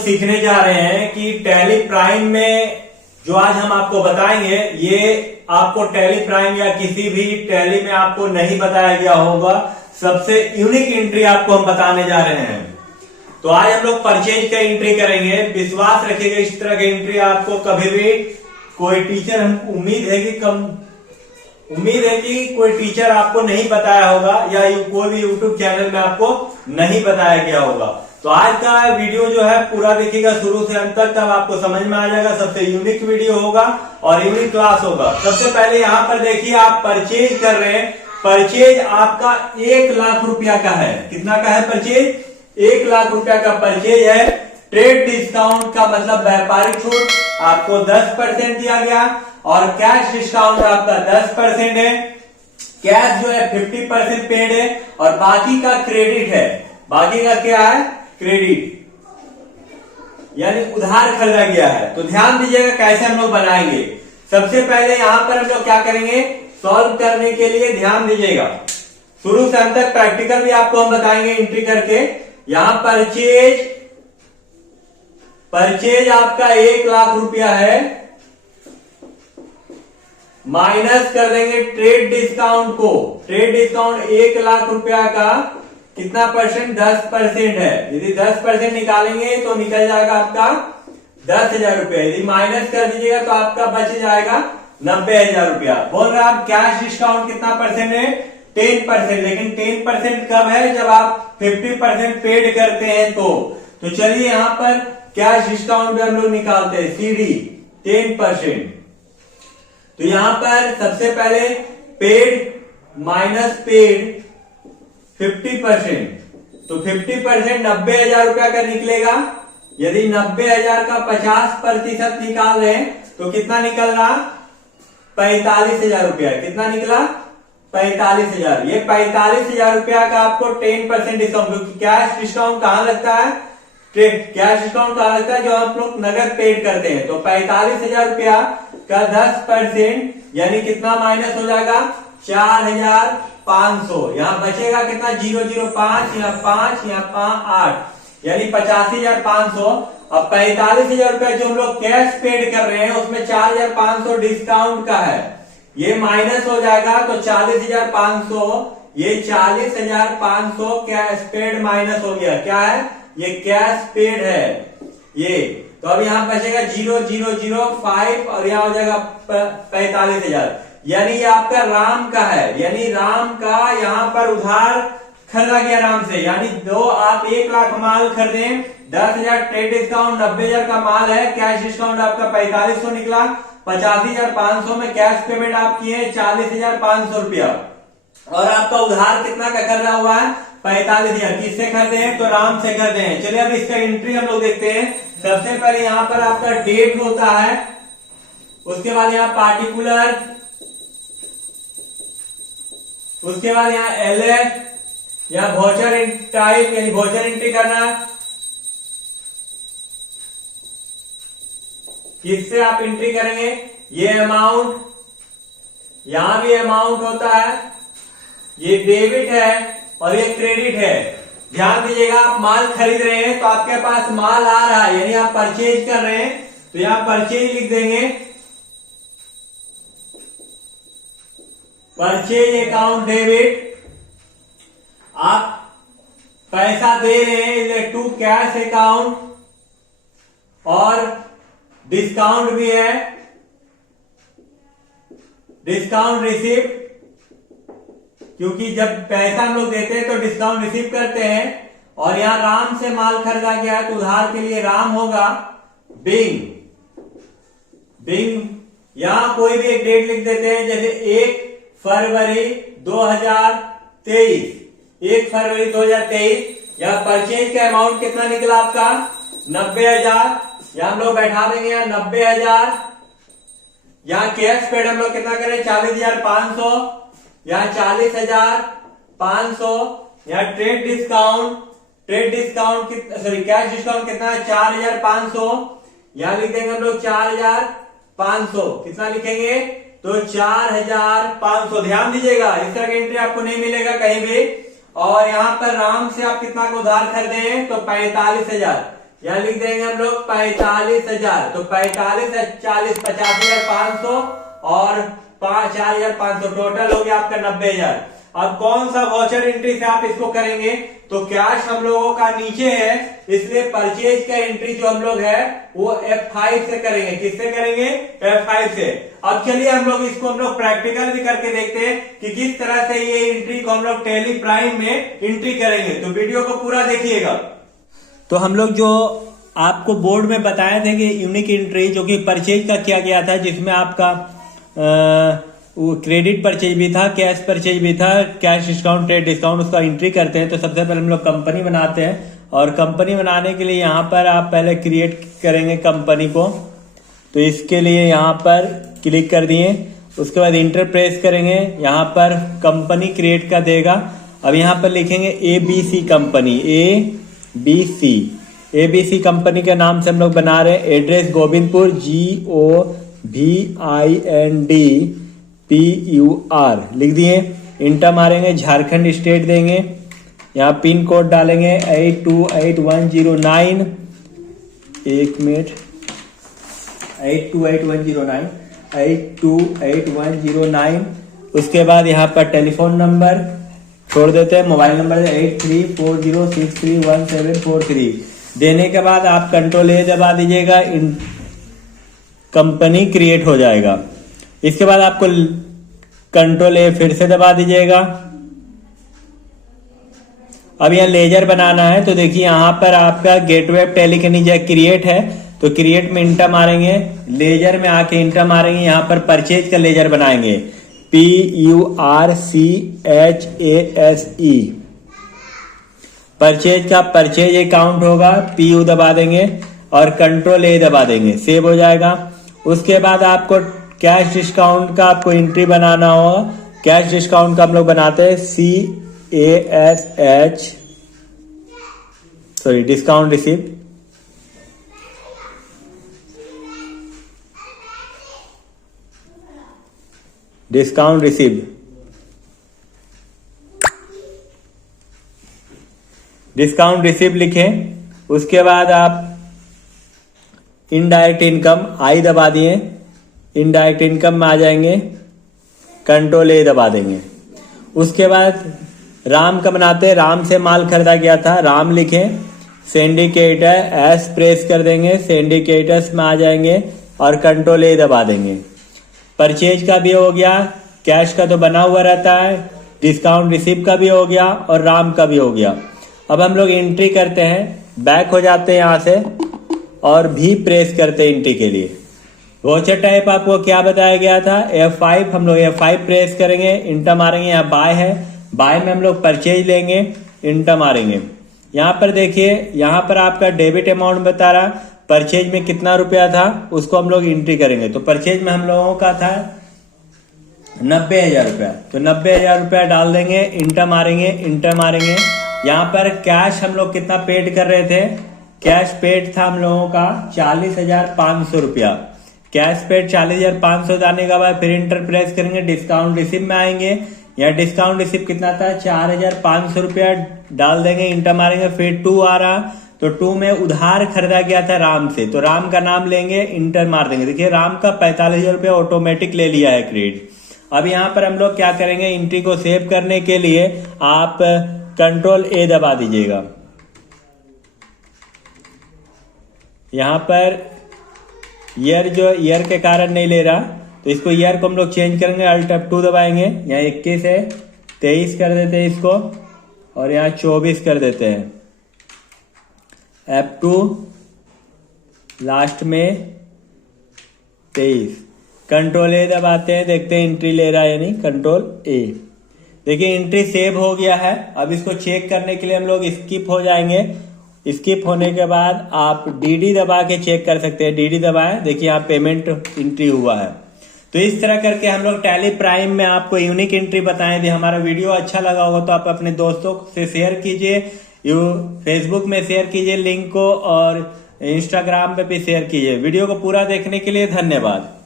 सीखने जा रहे हैं कि टैली प्राइम में जो आज हम आपको बताएंगे ये आपको टैली प्राइम या किसी भी टैली में आपको नहीं बताया गया होगा। सबसे यूनिक एंट्री आपको हम बताने जा रहे हैं। तो आज हम लोग परचेज का एंट्री करेंगे। विश्वास रखिएगा, इस तरह की एंट्री आपको कभी भी कोई टीचर, हम उम्मीद है कि कोई टीचर आपको नहीं बताया होगा या कोई भी यूट्यूब चैनल में आपको नहीं बताया गया होगा। तो आज का वीडियो जो है पूरा देखिएगा शुरू से अंत तक, तब आपको समझ में आ जाएगा। सबसे यूनिक वीडियो होगा और यूनिक क्लास होगा। सबसे पहले यहाँ पर देखिए, आप परचेज कर रहे हैं। परचेज आपका 1 लाख रुपया का है। कितना का है परचेज? 1 लाख रुपया का परचेज है। ट्रेड डिस्काउंट का मतलब व्यापारिक छूट आपको 10% दिया गया और कैश डिस्काउंट आपका 10% है। कैश जो है 50% पेड है और बाकी का क्रेडिट है। बाकी का क्या है? क्रेडिट, यानी उधार खरीदा गया है। तो ध्यान दीजिएगा कैसे हम लोग बनाएंगे। सबसे पहले यहां पर हम लोग क्या करेंगे, सॉल्व करने के लिए ध्यान दीजिएगा। शुरू से अंत तक प्रैक्टिकल भी आपको हम बताएंगे एंट्री करके। यहां परचेज आपका 1 लाख रुपया है, माइनस कर देंगे ट्रेड डिस्काउंट को। ट्रेड डिस्काउंट 1 लाख रुपया का कितना परसेंट? 10% है। यदि 10% निकालेंगे तो निकल जाएगा आपका 10,000 रुपया। यदि माइनस कर दीजिएगा तो आपका बच जाएगा 90,000 रुपया। बोल रहे आप कैश डिस्काउंट कितना परसेंट है? 10%। लेकिन 10% कब है? जब आप 50% पेड करते हैं तो चलिए यहां पर कैश डिस्काउंट भी हम लोग निकालते हैं। CD 10%। तो यहां पर सबसे पहले पेड माइनस पेड 50%। तो 50% 90,000 रुपया का निकलेगा। यदि 90,000 का 50% निकाल रहे हैं तो कितना निकल रहा? 45,000 रुपया। कितना निकला? 45,000। ये 45,000 रुपया का आपको 10% डिस्काउंट, क्योंकि कैश डिस्काउंट कहां लगता है? कैश डिस्काउंट कहां लगता है? जो आप लोग नगद पेड करते हैं। तो 45,000 रुपया का 10% यानी कितना माइनस हो जाएगा? 4,500। यहां बचेगा कितना? 005, यहाँ 5, यहाँ 8, यानी 85,500। अब 45,000 रुपया जो हम लोग कैश पेड कर रहे हैं उसमें 4,500 डिस्काउंट का है, ये माइनस हो जाएगा तो 40,500। ये 40,500 कैश पेड माइनस हो गया। क्या है? ये कैश पेड है ये। तो अब यहां बचेगा 0,005 और यहां हो जाएगा 45,000, यानी ये आपका राम का है। यानी राम का यहां पर उधार खरीदा गया राम से। यानी आप 1 लाख माल खरीदें, 10,000 ट्रेड डिस्काउंट, 90,000 का माल है, कैश डिस्काउंट आपका 4500 निकला, 85,500 में कैश पेमेंट आप किए 40,500 रुपया और आपका उधार कितना का खरीदा हुआ है? 45,000। किससे खरीदे हैं? तो राम से खरीदे हैं। चलिए अब इसका एंट्री हम लोग देखते हैं। सबसे पहले यहां पर आपका डेट होता है, उसके बाद यहां पार्टिकुलर, उसके बाद यहां LF या वॉचर टाइप, यानी वॉचर एंट्री करना। किससे आप एंट्री करेंगे? ये अमाउंट, यहां भी अमाउंट होता है, ये डेबिट है और ये क्रेडिट है। ध्यान दीजिएगा, आप माल खरीद रहे हैं तो आपके पास माल आ रहा है, यानी आप परचेज कर रहे हैं तो यहां परचेज लिख देंगे। परचेज अकाउंट डेबिट, आप पैसा दे रहे हैं टू कैश अकाउंट और डिस्काउंट भी है, डिस्काउंट रिसिप्ट, क्योंकि जब पैसा हम लोग देते हैं तो डिस्काउंट रिसीव करते हैं। और यहां राम से माल खरीदा गया है तो उधार के लिए राम होगा। बिंग, यहां कोई भी एक डेट लिख देते हैं, जैसे 1 फरवरी 2023, 1 फरवरी 2023। या परचेज का अमाउंट कितना निकला आपका? 90,000। या हम लोग बैठा देंगे यहाँ 90,000। यहाँ कैश पेड हम लोग कितना करें? 40,500। यहाँ 40,500। यहाँ trade discount sorry cash discount कितना है? 4,500। यहाँ लिख देंगे हम लोग 4,500। कितना लिखेंगे? तो 4,500। ध्यान दीजिएगा, इस तरह की एंट्री आपको नहीं मिलेगा कहीं भी। और यहाँ पर राम से आप कितना को उधार खरीदे हैं? तो 45,000। यहाँ लिख देंगे हम लोग 45,000। तो 45 40 85,500 और 4,500 टोटल हो गया आपका 90,000। अब कौन सा वाउचर एंट्री से आप इसको करेंगे? तो कैश हम लोगों का नीचे है, इसलिए परचेज का एंट्री जो हम लोग है वो F5 से करेंगे। किससे करेंगे? F5 से। अब चलिए हम लोग इसको प्रैक्टिकल भी करके देखते हैं कि किस तरह से ये एंट्री को हम लोग टैली प्राइम में एंट्री करेंगे। तो वीडियो को पूरा देखिएगा। तो हम लोग जो आपको बोर्ड में बताए थे कि यूनिक एंट्री जो कि परचेज का किया गया था, जिसमें आपका वो क्रेडिट परचेज भी था, कैश परचेज भी था, कैश डिस्काउंट, ट्रेड डिस्काउंट, उसका एंट्री करते हैं। तो सबसे पहले हम लोग कंपनी बनाते हैं, और कंपनी बनाने के लिए यहाँ पर आप पहले क्रिएट करेंगे कंपनी को। तो इसके लिए यहाँ पर क्लिक कर दिए, उसके बाद इंटर प्रेस करेंगे, यहाँ पर कंपनी क्रिएट का देगा। अब यहाँ पर लिखेंगे ABC कंपनी, ABC कंपनी के नाम से हम लोग बना रहे हैं। एड्रेस गोविंदपुर, GOVINDPUR लिख दिए, इंटर मारेंगे, झारखंड स्टेट देंगे, यहाँ पिन कोड डालेंगे 828109, 828109। उसके बाद यहाँ पर टेलीफोन नंबर छोड़ देते हैं, मोबाइल नंबर 8340631743 देने के बाद आप कंट्रोल A दबा दीजिएगा, कंपनी क्रिएट हो जाएगा। इसके बाद आपको कंट्रोल A फिर से दबा दीजिएगा। अब यहाँ लेजर बनाना है, तो देखिए यहाँ पर आपका गेटवे टैली के नीचे क्रिएट है, तो क्रिएट में इंटर मारेंगे, लेजर में आके इंटर मारेंगे, यहाँ पर परचेज का लेजर बनाएंगे, PURCHASE, परचेज का परचेज अकाउंट होगा, PU दबा देंगे और कंट्रोल A दबा देंगे, सेव हो जाएगा। उसके बाद आपको कैश डिस्काउंट का आपको एंट्री बनाना होगा। कैश डिस्काउंट का हम लोग बनाते हैं डिस्काउंट रिसीप्ट, डिस्काउंट रिसीप्ट लिखें। उसके बाद आप इनडायरेक्ट इनकम I दबा दिए, इनडायरेक्ट इनकम में आ जाएंगे, कंट्रोल A दबा देंगे। उसके बाद राम का बनाते हैं, राम से माल खरीदा गया था, राम लिखें, सिंडिकेटर S प्रेस कर देंगे, सिंडिकेटर्स में आ जाएंगे और कंट्रोल A दबा देंगे। परचेज का भी हो गया, कैश का तो बना हुआ रहता है, डिस्काउंट रिसीप्ट का भी हो गया और राम का भी हो गया। अब हम लोग एंट्री करते हैं, बैक हो जाते हैं यहाँ से और भी प्रेस करते हैं एंट्री के लिए। वाउचर टाइप आपको क्या बताया गया था? F5, हम लोग F5 प्रेस करेंगे, इंटर मारेंगे, यहाँ बाय है, बाय में हम लोग परचेज लेंगे, इंटर मारेंगे। यहाँ पर देखिए, यहाँ पर आपका डेबिट अमाउंट बता रहा, परचेज में कितना रुपया था उसको हम लोग एंट्री करेंगे। तो परचेज में हम लोगों का था 90,000 रुपया, तो 90,000 रुपया डाल देंगे, इंटर मारेंगे। यहाँ पर कैश हम लोग कितना पेड कर रहे थे? कैश पेड था हम लोगों का 40,500 रुपया। कैश पेड 40,500 जाने के बाद फिर इंटर प्रेस करेंगे, डिस्काउंट रिसीप्ट में आएंगे, यहाँ डिस्काउंट रिसीप्ट कितना था? 4,500 रुपया डाल देंगे, इंटर मारेंगे, फिर 2 आ रहा, तो 2 में उधार खरीदा गया था राम से, तो राम का नाम लेंगे, इंटर मार देंगे। देखिए राम का 45,000 रुपया ऑटोमेटिक ले लिया है क्रेडिट। अब यहाँ पर हम लोग क्या करेंगे, एंट्री को सेव करने के लिए आप कंट्रोल A दबा दीजिएगा। यहाँ पर ईयर के कारण नहीं ले रहा, तो इसको ईयर को हम लोग चेंज करेंगे, अल्ट F2 दबाएंगे, यहाँ 21 है, 23 कर देते हैं इसको, और यहाँ 24 कर देते हैं, F2 लास्ट में 23, कंट्रोल A दबाते हैं, देखते हैं एंट्री ले रहा है यानी कंट्रोल A। देखिए एंट्री सेव हो गया है। अब इसको चेक करने के लिए हम लोग स्किप हो जाएंगे, स्किप होने के बाद आप DD दबा के चेक कर सकते हैं, DD दबाएं, देखिए यहाँ पेमेंट एंट्री हुआ है। तो इस तरह करके हम लोग टैली प्राइम में आपको यूनिक एंट्री बताएं थे। हमारा वीडियो अच्छा लगा होगा तो आप अपने दोस्तों से शेयर कीजिए, फेसबुक में शेयर कीजिए लिंक को, और इंस्टाग्राम पे भी शेयर कीजिए। वीडियो को पूरा देखने के लिए धन्यवाद।